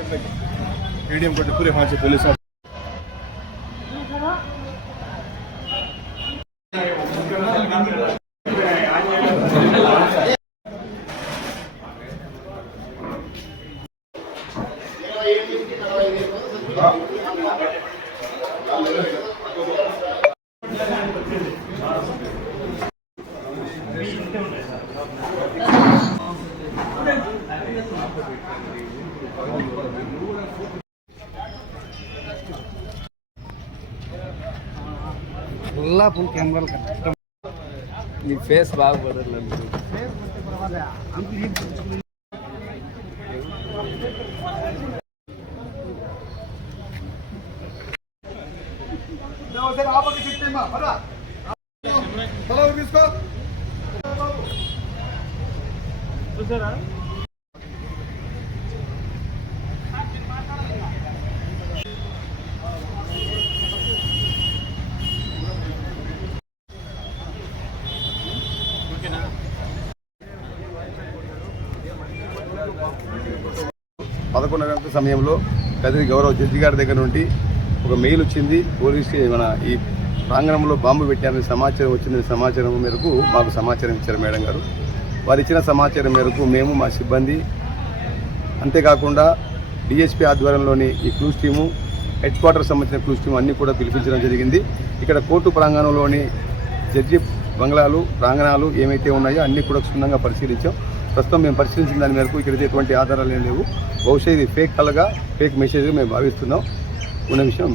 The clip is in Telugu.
मीडियम को पूरे हाथ से पुलिस फुल कैमरा फेस बाग बदल పదకొండు గంటల సమయంలో కదిరి గౌరవ జడ్జి గారి దగ్గర నుండి ఒక మెయిల్ వచ్చింది. పోలీసు మన ఈ ప్రాంగణంలో బాంబు పెట్టారని సమాచారం వచ్చిందని సమాచారం మేరకు మాకు సమాచారం ఇచ్చారు మేడం గారు. వారు ఇచ్చిన సమాచారం మేరకు మేము మా సిబ్బంది అంతేకాకుండా డిఎస్పీ ఆధ్వర్యంలోని ఈ క్లూస్ టీము హెడ్ క్వార్టర్ సంబంధించిన క్లూస్ టీము అన్నీ కూడా పిలిపించడం జరిగింది. ఇక్కడ కోర్టు ప్రాంగణంలోని జడ్జి బంగ్లాలు ప్రాంగణాలు ఏమైతే ఉన్నాయో అన్నీ కూడా క్షుణ్ణంగా పరిశీలించాం. ప్రస్తుతం మేము పరిశీలించిన దాని మేరకు ఇక్కడ ఎటువంటి ఆధారాలు ఏం లేవు. బహుశా ఇది ఫేక్ కలగా ఫేక్ మెసేజ్గా మేము భావిస్తున్నాం ఉన్న విషయం